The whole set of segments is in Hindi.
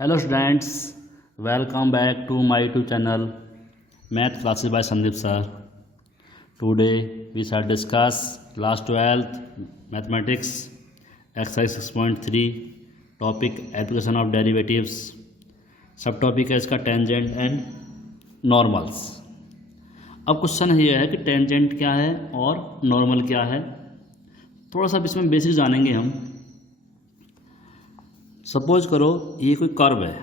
Hello students, welcome back to my YouTube channel Math Classes by Sandeep sir. Today we shall discuss class 12th mathematics exercise 6.3 topic application of derivatives. सब टॉपिक है इसका टेंजेंट एंड नॉर्मल्स. अब क्वेश्चन ये है कि टेंजेंट क्या है और नॉर्मल क्या है. थोड़ा सा इसमें बेसिक जानेंगे हम. सपोज करो ये कोई कर्व है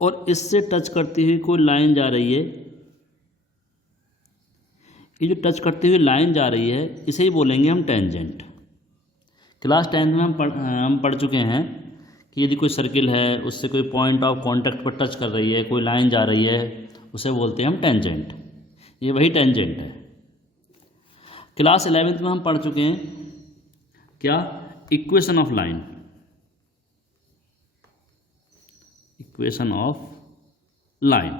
और इससे टच करती हुई कोई लाइन जा रही है. ये जो टच करती हुई लाइन जा रही है इसे ही बोलेंगे हम टेंजेंट. क्लास 10 में हम पढ़ चुके हैं कि यदि कोई सर्किल है उससे कोई पॉइंट ऑफ कांटेक्ट पर टच कर रही है, कोई लाइन जा रही है, उसे बोलते हैं हम टेंजेंट. ये वही टेंजेंट है. क्लास 11 में हम पढ़ चुके हैं क्या, equation of line. Equation of line.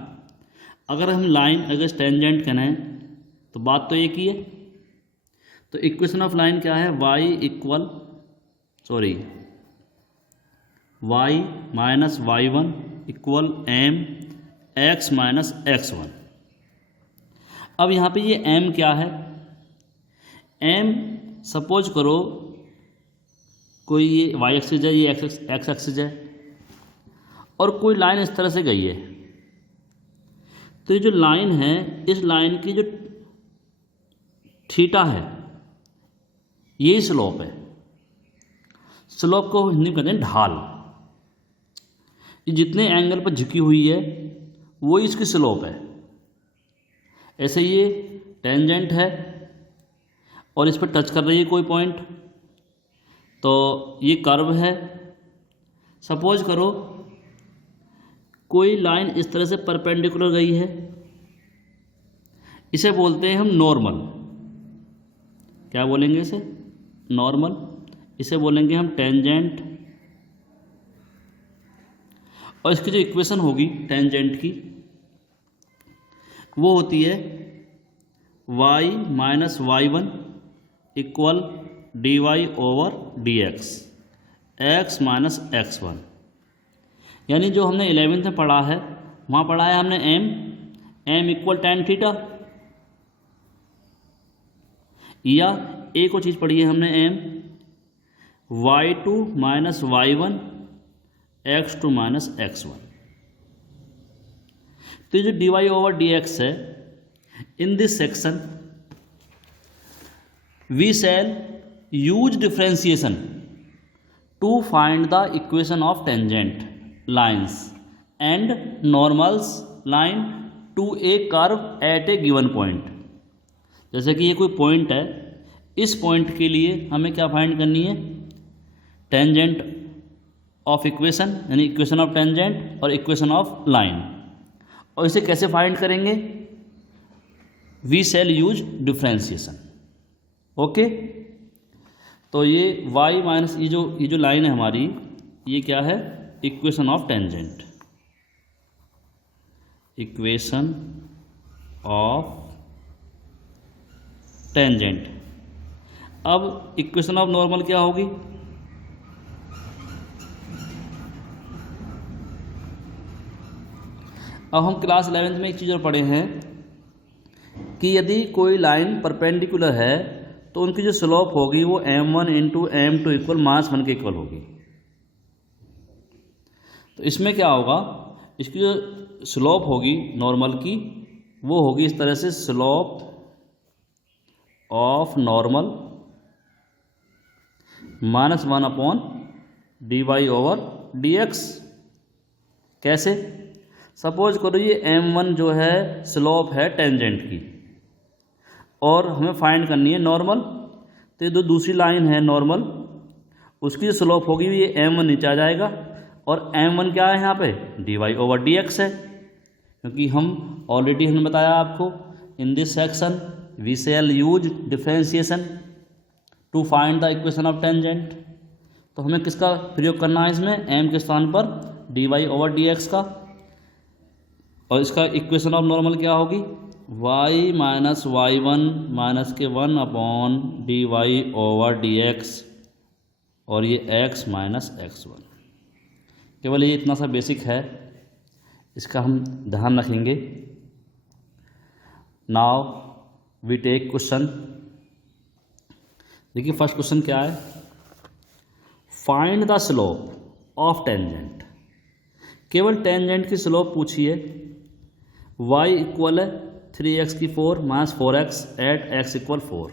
अगर हम लाइन अगर टेंजेंट करें तो बात तो एक ही है. तो इक्वेशन ऑफ लाइन क्या है, y minus y1 equal m x minus x1. अब यहाँ पे ये m क्या है, m सपोज करो कोई ये y एक्सिस है, ये x एक्सिस है और कोई लाइन इस तरह से गई है. तो ये जो लाइन है इस लाइन की जो थीटा है यही स्लोप है. स्लोप को हिंदी में कहते हैं ढाल. ये जितने एंगल पर झुकी हुई है वो इसकी स्लोप है. ऐसे ये टेंजेंट है और इस पर टच कर रही है कोई पॉइंट, तो ये कर्व है. सपोज करो कोई लाइन इस तरह से परपेंडिकुलर गई है, इसे बोलते हैं हम नॉर्मल. क्या बोलेंगे इसे, नॉर्मल. इसे बोलेंगे हम टेंजेंट. और इसकी जो इक्वेशन होगी टेंजेंट की वो होती है y minus y1 equal dy over dx x minus x1. यानी जो हमने 11th में पढ़ा है वहाँ पढ़ा है हमने m इक्वल tan थीटा, या एक और चीज़ पढ़ी है हमने m y2 minus y1 x2 minus x1. तो ये जो dy ओवर dx है, in this section we shall use differentiation to find the equation of tangent lines and normals line to a curve at a given point. जैसे कि ये कोई पॉइंट है, इस पॉइंट के लिए हमें क्या फाइंड करनी है, टेंजेंट ऑफ इक्वेशन, यानी इक्वेशन ऑफ टेंजेंट और इक्वेशन ऑफ लाइन. और इसे कैसे फाइंड करेंगे, we shall use differentiation. Okay. तो ये y माइनस ये जो लाइन है हमारी, ये क्या है, equation of tangent. Equation of tangent. अब इक्वेशन ऑफ नॉर्मल क्या होगी, अब हम क्लास 11 में एक चीज़ और पढ़े हैं कि यदि कोई लाइन परपेंडिकुलर है तो उनकी जो स्लोप होगी वो m1 इंटू m2 इक्वल -1 के इक्वल होगी. तो इसमें क्या होगा, इसकी जो स्लोप होगी नॉर्मल की वो होगी इस तरह से, slope of normal -1 upon dy over dx. कैसे, सपोज करो ये m1 जो है स्लोप है टेंजेंट की और हमें फाइंड करनी है नॉर्मल. तो ये जो दूसरी लाइन है नॉर्मल, उसकी जो स्लोप होगी ये m1 नीचे आ जाएगा और m1 क्या है यहाँ पे, dy ओवर dx है. क्योंकि हम ऑलरेडी हमने बताया आपको, in this section we shall use differentiation to find the equation of tangent. तो हमें किसका प्रयोग करना है इसमें, m के स्थान पर dy ओवर dx का. और इसका इक्वेशन ऑफ नॉर्मल क्या होगी, y माइनस y1 माइनस के 1 अपॉन dy ओवर dx और ये x माइनस x1. केवल ये इतना सा बेसिक है, इसका हम ध्यान रखेंगे। Now we take question. देखिए फर्स्ट क्वेश्चन क्या है, find the slope of tangent. केवल टेंजेंट की स्लोप पूछिए। y इक्वल है 3x की 4 minus 4x at x equal 4।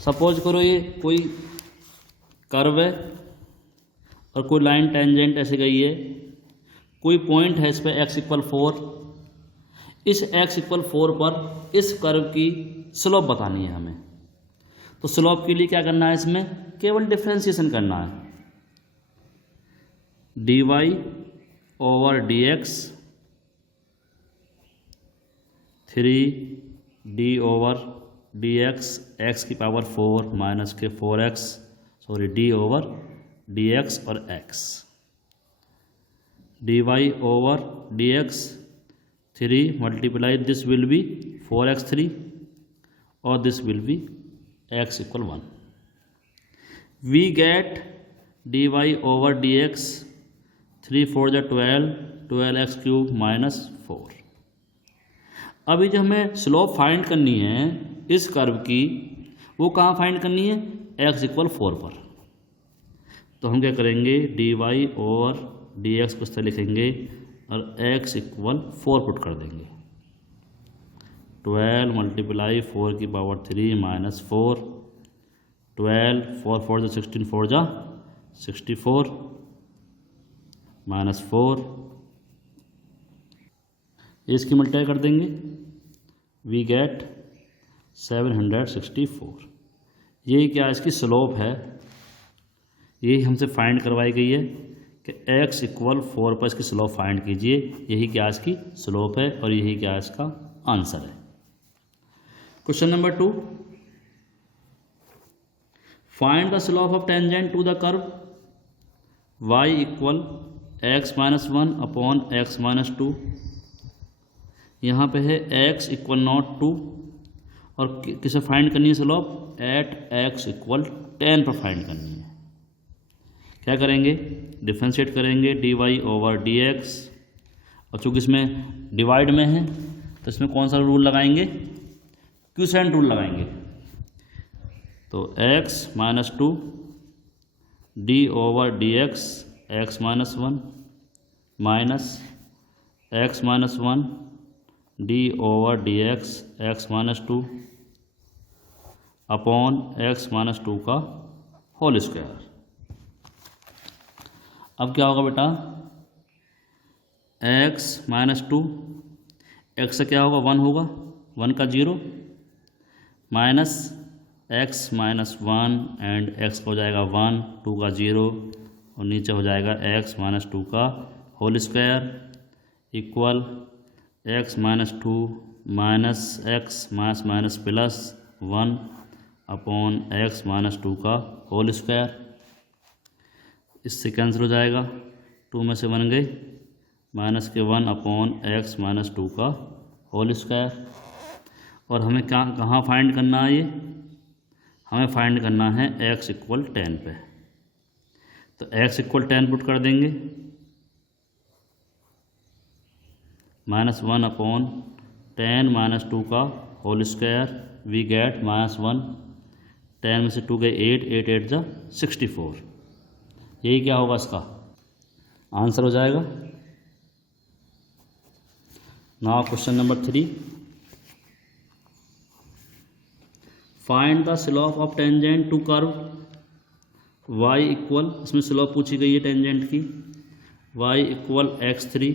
Suppose करो ये कोई कर्व है और कोई लाइन टेंजेंट ऐसे गई है, कोई पॉइंट है इस पर x इक्वल 4। इस x इक्वल 4 पर इस कर्व की स्लोप बतानी है हमें। तो स्लोप के लिए क्या करना है, इसमें केवल डिफ्रेंशिएशन करना है। dy over dx 3d over dx x की पावर 4 माइनस के 4x d ओवर dx और x। dy over dx 3 multiply this will be 4x3 और this will be x equal 1। We get dy over dx 3 4 जा 12x क्यूब माइनस 4। अभी जो हमें स्लोप फाइंड करनी है इस कर्व की, वो कहाँ फाइंड करनी है, x इक्वल 4 पर। तो हम क्या करेंगे, dy ओवर dx को इस तरह लिखेंगे और x इक्वल 4 पुट कर देंगे। 12 मल्टीप्लाई 4 की पावर 3 माइनस 4, 12 4 4 जा 16 4 जा 64 माइनस 4, इसकी मल्टीप्लाई कर देंगे, वी गेट 764। यही क्या इसकी स्लोप है, यही हमसे फाइंड करवाई गई है कि x इक्वल 4 पर इसकी स्लोप फाइंड कीजिए। यही क्या इसकी स्लोप है और यही क्या इसका आंसर है। Question number 2, find the slope of tangent to the curve y equal x minus 1 upon x minus 2। यहाँ पे है x इक्वल नॉट 2 और किसे फाइंड करनी है स्लोप, एट x इक्वल 10 पर फाइंड करनी है। क्या करेंगे, डिफ्रेंशिएट करेंगे dy ओवर dx, और चूँकि इसमें डिवाइड में है तो इसमें कौन सा रूल लगाएंगे, क्यूसेंट रूल लगाएंगे। तो x minus 2 d over dx x minus 1 minus x minus 1 d over dx x minus 2 upon x minus 2 का होल स्क्वायर। अब क्या होगा बेटा, x माइनस 2, x से क्या होगा 1 होगा, 1 का 0 minus x minus 1 and x हो जाएगा 1, 2 का 0 और नीचे हो जाएगा x माइनस 2 का whole square equal x minus 2 minus x minus minus plus 1 upon x minus 2 का होल स्क्वायर। इससे कैंसिल हो जाएगा, 2 में से 1 गए, माइनस के 1 अपॉन x माइनस 2 का होल स्क्वायर। और हमें कहाँ फाइंड करना है, ये हमें फाइंड करना है x इक्वल 10 पे। तो x इक्वल 10 पुट कर देंगे, माइनस 1 अपॉन 10 माइनस 2 का whole square, we get minus 1, 10 में से 2 गए 8, 8 8 जा 64। यही क्या होगा, इसका आंसर हो जाएगा। Now question number 3, find the slope of tangent to curve y equal, इसमें स्लोप पूछी गई है टेंजेंट की, y equal x3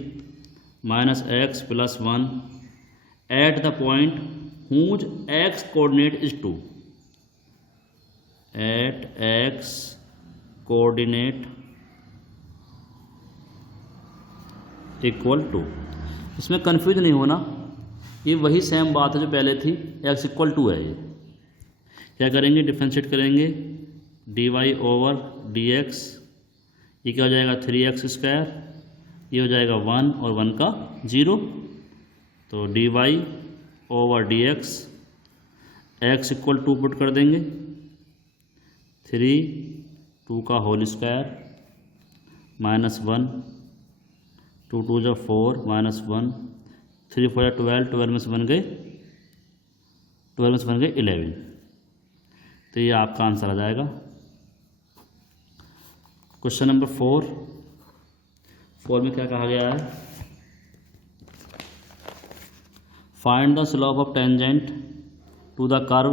minus x plus 1 at the point whose x coordinate is 2, at x coordinate equal 2। इसमें कंफ्यूज नहीं होना, ये वही सेम बात है जो पहले थी, x इक्वल 2 है। ये क्या करेंगे, डिफ्रेंशिएट करेंगे dy ओवर dx, ये क्या हो जाएगा 3x स्क्वायर, ये हो जाएगा 1 और 1 का 0। तो dy over dx x equal 2 put कर देंगे, 3 2 का होल स्क्वायर -1, 2 2 जा 4 -1, 3 4 जा 12, 12 में से बन गए 11। तो ये आपका आंसर आ जाएगा। क्वेश्चन नंबर 4 में क्या कहा गया है? Find the slope of tangent to the curve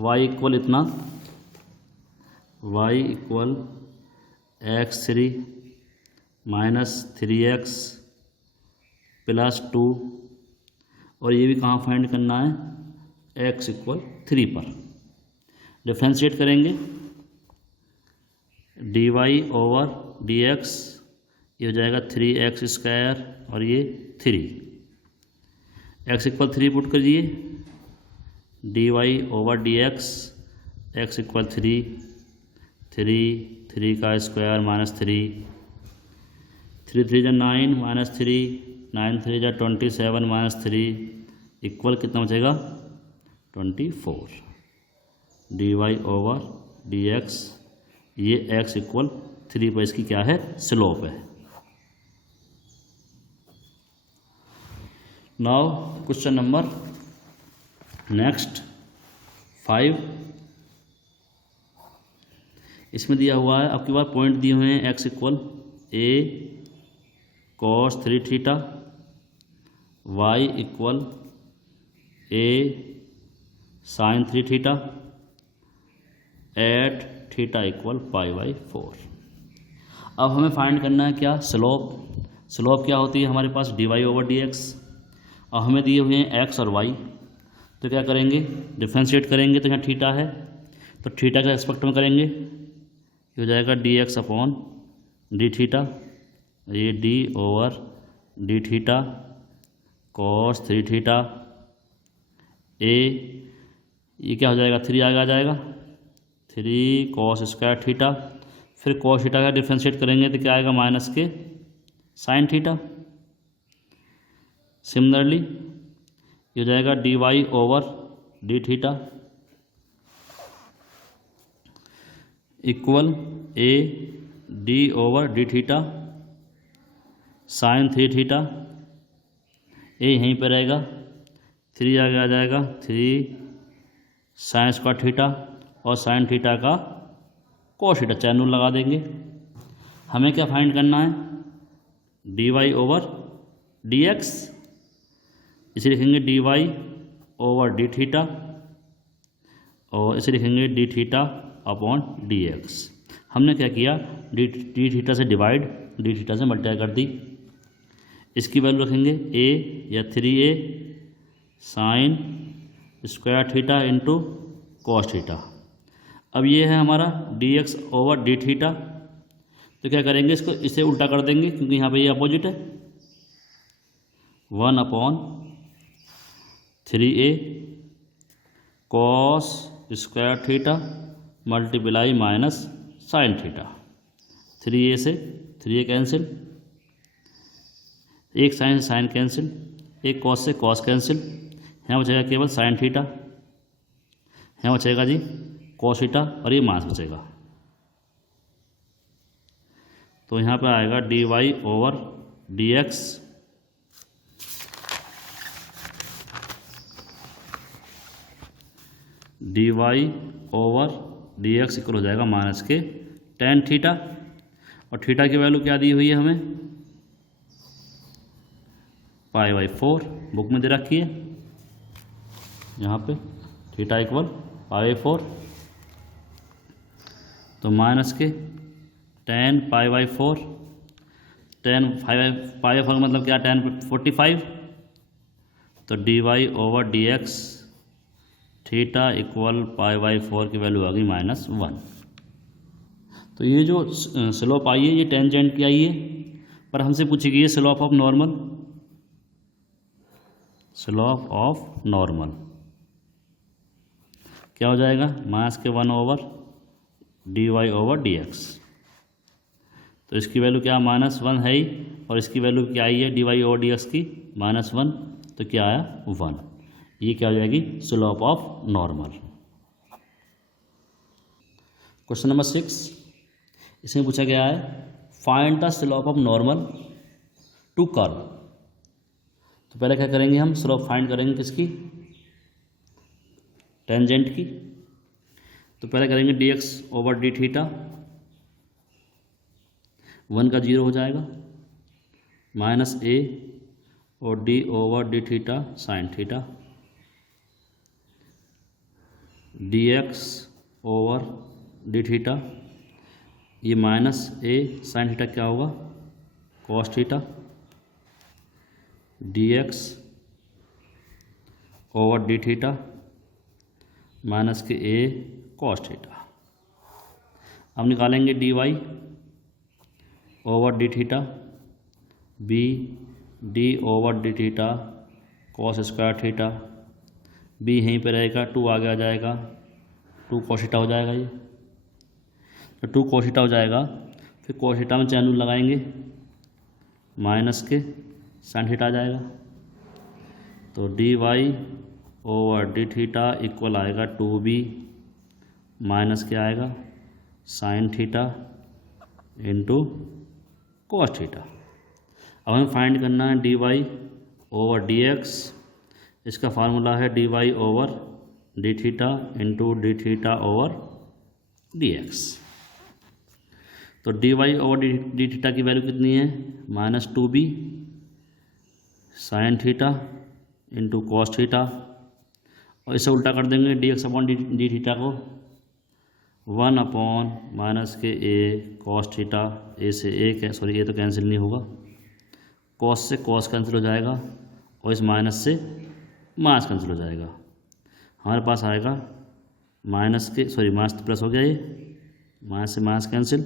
y equal इतना, y equal x3 minus 3x plus 2, और ये भी कहाँ फाइंड करना है? x इक्वल 3 पर। डिफ्रेंशिएट करेंगे, dy ओवर dx, ये हो जाएगा 3x² और ये 3, x इक्वल 3 पुट करिए, dy over dx, x equal 3 का स्क्वायर माइनस 3 3 जा 9 माइनस 3, 9 3 जा 27 माइनस 3 इक्वल कितना बचेगा? 24। dy ओवर dx, ये x इक्वल 3 पर इसकी क्या है? स्लोप है। नाउ क्वेश्चन नंबर नेक्स्ट 5, इसमें दिया हुआ है, आपके पास पॉइंट दिए हुए हैं, x equal a cos 3 theta, y equal a sin 3 theta, at theta equal π/4। अब हमें फाइंड करना है क्या? स्लोप क्या होती है हमारे पास? dy over dx। अब हमें दिए हुए हैं x और y, तो क्या करेंगे? डिफ्रेंशिएट करेंगे, तो यहाँ थीटा है तो थीटा के रेस्पेक्ट में करेंगे, ये हो जाएगा dx अपॉन डी थीटा, ये d over d theta cos 3 theta a, ये क्या हो जाएगा? 3 आगे आ जाएगा, 3 cos स्क्वायर थीटा, फिर cos थीटा का डिफ्रेंशिएट करेंगे तो क्या आएगा? माइनस के sin थीटा। सिमिलरली ये हो जाएगा dy over d theta equal a d over d theta sin 3 theta, a यहीं पर रहेगा, 3 आगे आ जाएगा, 3 sin स्क्वायर थीटा और sin थीटा का cos थीटा, चैनल लगा देंगे। हमें क्या फाइंड करना है? dy ओवर dx, इसे लिखेंगे dy ओवर डी थीटा और इसे लिखेंगे डी थीटा अपॉन dx। हमने क्या किया? डी थीटा से डिवाइड, डी थीटा से मल्टीप्लाई कर दी। इसकी वैल्यू रखेंगे a या 3a sine square theta into cos theta. अब ये है हमारा dx ओवर डी थीटा, तो क्या करेंगे? इसको इसे उल्टा कर देंगे क्योंकि यहाँ पे ये अपोजिट है, 1 upon 3a cos square theta multiply minus sine theta, 3a से 3a कैंसिल, एक साइन से साइन कैंसिल, एक cos से cos कैंसिल, यहाँ बचेगा केवल साइन थीटा, यहाँ बचेगा जी cos थीटा और ये माइनस बचेगा, तो यहाँ पे आएगा dy over dx dy over dx equal हो जाएगा माइनस के tan थीटा, और थीटा की वैल्यू क्या दी हुई है हमें? π/4 बुक में दे रखी है, यहाँ पे थीटा इक्वल π/4, तो माइनस के tan π/4, tan π/4 का मतलब क्या? tan 45, तो dy over dx theta equal π/4 की वैल्यू आ गई -1। तो ये जो स्लोप आई है ये टेंजेंट की आई है, पर हमसे पूछी गई है slope of normal, slope of normal क्या हो जाएगा? -1 ओवर dy ओवर dx, तो इसकी वैल्यू क्या? -1 है ही, और इसकी वैल्यू क्या आई है dy ओवर dx की? -1, तो क्या आया? 1। ये क्या हो जाएगी? Slope of normal. Question number 6, इसमें पूछा गया है find the slope of normal to curve. तो पहले क्या करेंगे, हम स्लोप फाइंड करेंगे किसकी, टेंजेंट की। तो पहले करेंगे d x over d theta, 1 का 0 हो जाएगा, माइनस ए और d over d theta sine theta, d x over d theta, ये माइनस ए साइन थीटा क्या होगा, cos theta, d x over d theta minus के ए कॉस थीटा। अब निकालेंगे d y over d theta, b d over d theta cos square theta, b यहीं पे रहेगा, 2 आगे आ जाएगा, 2 कॉस थीटा हो जाएगा। ये तो 2 कॉस थीटा हो जाएगा। फिर कॉस थीटा में चैन रूल लगाएंगे, माइनस के साइन थीटा आ जाएगा। तो d y over d theta equal आएगा 2b माइनस क्या आएगा, sine theta into cos theta. अब हमें फाइंड करना है d y over d x. इसका फार्मूला है d y over d theta into d theta over d x. तो d y over d theta की वैल्यू कितनी है, minus 2b sine theta into cos theta, और इसे उल्टा कर देंगे D x upon D theta को, 1 अपॉन माइनस के ए कॉस थीटा, ए से ए सॉरी ए तो कैंसिल नहीं होगा, कॉस से कॉस कैंसिल हो जाएगा और इस माइनस से माइनस कैंसिल हो जाएगा। हमारे पास आएगा माइनस के सॉरी माइनस प्लस हो गया, ये माइनस से माइनस कैंसिल,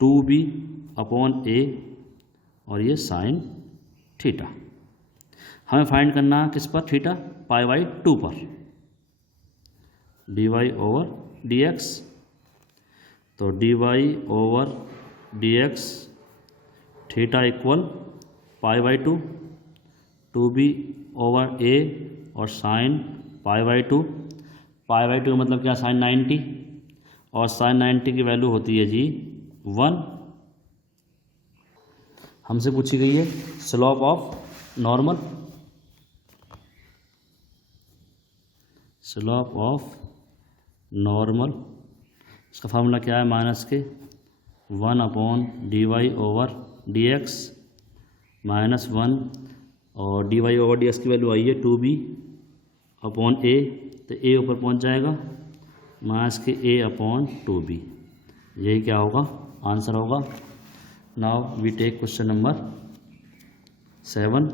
2b अपॉन ए और ये साइन थीटा। हमें फाइंड करना किस पर, थीटा पाई बाई 2 पर, d y over d x. तो d y over d x theta equal pi by 2, 2b over a और sine pi by 2, pi by 2 मतलब क्या, साइन 90, और साइन 90 की वैल्यू होती है जी 1। हमसे पूछी गई है slope of normal, slope of normal, इसका फार्मूला क्या है, माइनस के 1 upon d y over d x minus 1, और d y over d x की वैल्यू आई है 2b अपॉन ए, तो ए ऊपर पहुंच जाएगा, माइनस के ए अपॉन 2b, यही क्या होगा, आंसर होगा। Now we take question number 7।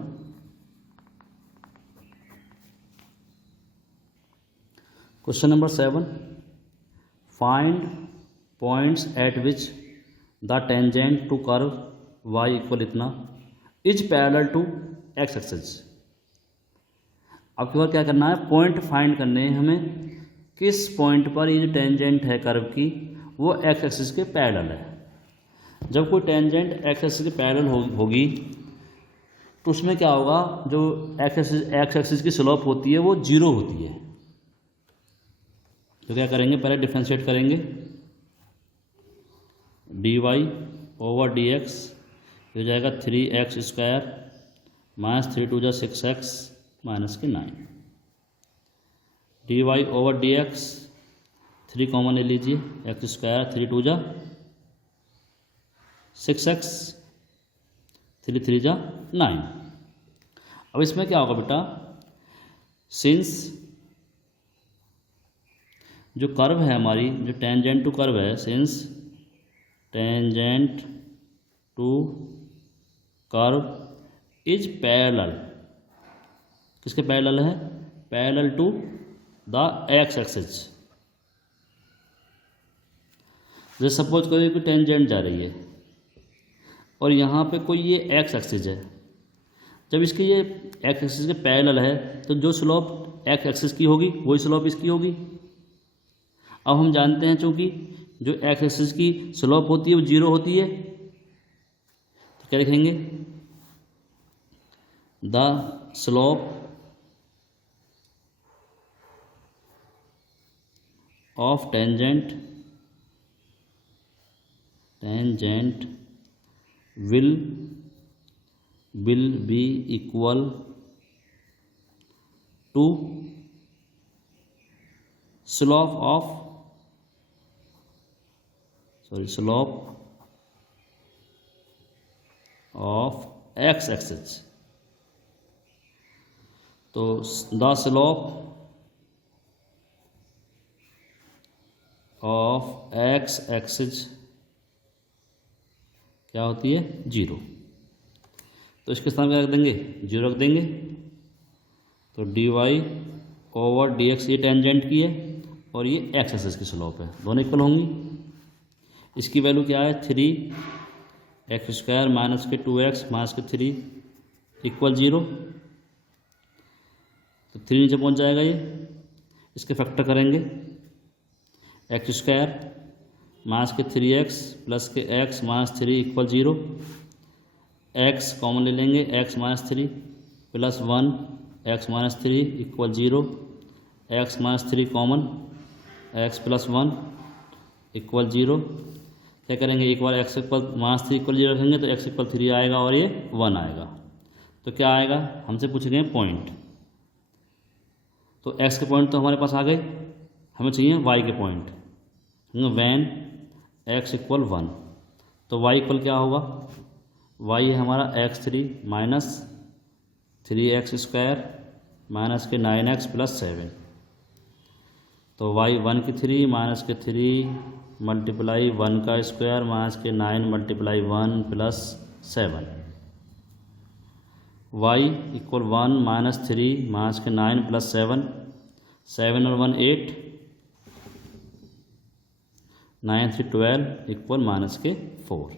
Question number 7, find points at which the tangent to curve y equal इतना is parallel to x axis. अब की बार क्या करना है, पॉइंट फाइंड करने हैं हमें, किस पॉइंट पर ये जो टेंजेंट है कर्व की वो एक्स एक्सिस के पैरेलल है। जब कोई टेंजेंट एक्स एक्सिस के पैरेलल होगी तो उसमें क्या होगा, जो एक्स एक्सिस की स्लोप होती है वो 0 होती है। तो क्या करेंगे, पहले डिफ्रेंशिएट करेंगे, d y over d x हो जाएगा 3x square minus 3 2 6x minus के 9, d y over d x 3 common ले लीजिए, एक्स स्क्वायर 3 2 6x 3 3 9। अब इसमें क्या होगा बेटा, सिंस जो कर्व है हमारी, जो टेंजेंट टू कर्व है, since tangent to curve is parallel, किसके पैरेलल है, parallel to the x axis. जैसे सपोज करिए कि टेंजेंट जा रही है और यहाँ पे कोई ये एक्स एक्सिस है, जब इसके ये एक्स एक्सिस के पैरेलल है तो जो स्लोप एक्स एक्सिस की होगी वही स्लोप इसकी होगी। अब हम जानते हैं चूंकि जो एक्स एक्सिस की स्लोप होती है वो 0 होती है, तो क्या लिखेंगे, the slope of tangent tangent will be equal to slope of x axis. तो the slope of x axis क्या होती है? 0। तो इसके स्थान क्या रख देंगे? 0 रख देंगे। तो dy ओवर dx ये टेंजेंट की है और ये एक्स एक्सिस की स्लोप है, दोनों इक्वल होंगी। इसकी वैल्यू क्या है? 3x² माइनस के 2x माइनस के 3 इक्वल 0। तो 3 नीचे पहुंच जाएगा ये। इसके फैक्टर करेंगे, x² माइनस के 3x प्लस के x minus 3 equal 0। x common ले लेंगे, x minus 3 plus 1 x minus 3 equal 0। x minus 3 common, x plus 1 equal 0। क्या करेंगे? एक बार x इक्वल माइनस 3 इक्वल 0 रखेंगे तो x इक्वल 3 आएगा और ये 1 आएगा। तो क्या आएगा? हमसे पूछ रहे हैं पॉइंट। तो x के पॉइंट तो हमारे पास आ गए, हमें चाहिए y के पॉइंट। वैन x इक्वल 1, तो y इक्वल क्या होगा? y है हमारा x3 माइनस 3x² माइनस के 9x प्लस 7। तो y 1 की 3 माइनस के 3 मल्टीप्लाई 1 का स्क्वायर माइनस के 9 multiply 1 plus 7। y equal 1 minus 3 minus के 9 प्लस 7, 7 और 1 8, 9 3 12 इक्वल माइनस के 4।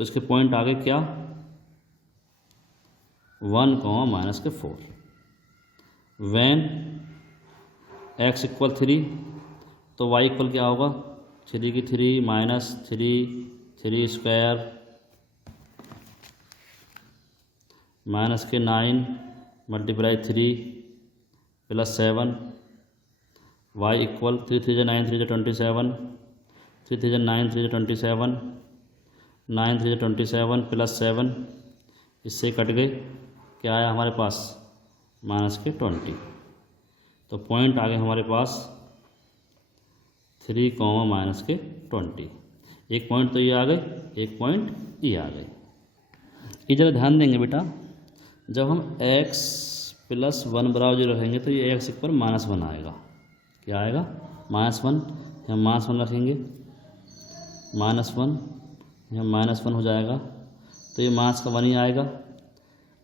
तो इसके पॉइंट आ गए क्या? 1 माइनस के 4। वैन x इक्वल 3, तो y इक्वल क्या होगा? 3 की 3 माइनस 3 स्क्वायर माइनस के 9 multiply 3 plus 7। y equal 3 3 9 3 27, 3 3 9 3 27, 9 3 27 plus 7। इससे कट गए, क्या आया हमारे पास? माइनस के 20। तो पॉइंट आ गए हमारे पास 3 माइनस के 20। एक पॉइंट तो ये आ गए, एक पॉइंट ये आ गए। ये जरा ध्यान देंगे बेटा, जब हम x प्लस 1 बराबर 0 रखेंगे तो ये x इक्वल -1 आएगा। क्या आएगा? -1। हम -1 रखेंगे, -1 यहाँ -1 हो जाएगा। तो ये माइनस का 1 ही आएगा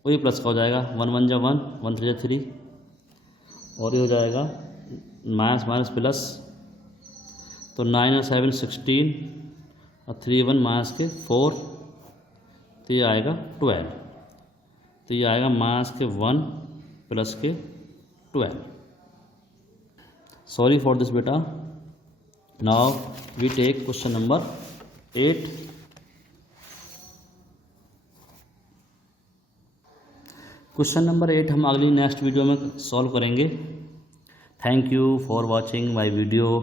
और ये प्लस का हो जाएगा। 1 1 जा 1, 1 3 जा 3 और ये हो जाएगा माइनस माइनस प्लस। तो 9 और 7 16 और 3 1 माइनस के 4, तो ये आएगा 12। तो ये आएगा माइनस के 1 प्लस के 12। सॉरी फॉर दिस बेटा। Now we take question number 8। Question number 8 हम अगली नेक्स्ट वीडियो में सॉल्व करेंगे। Thank you for watching my video.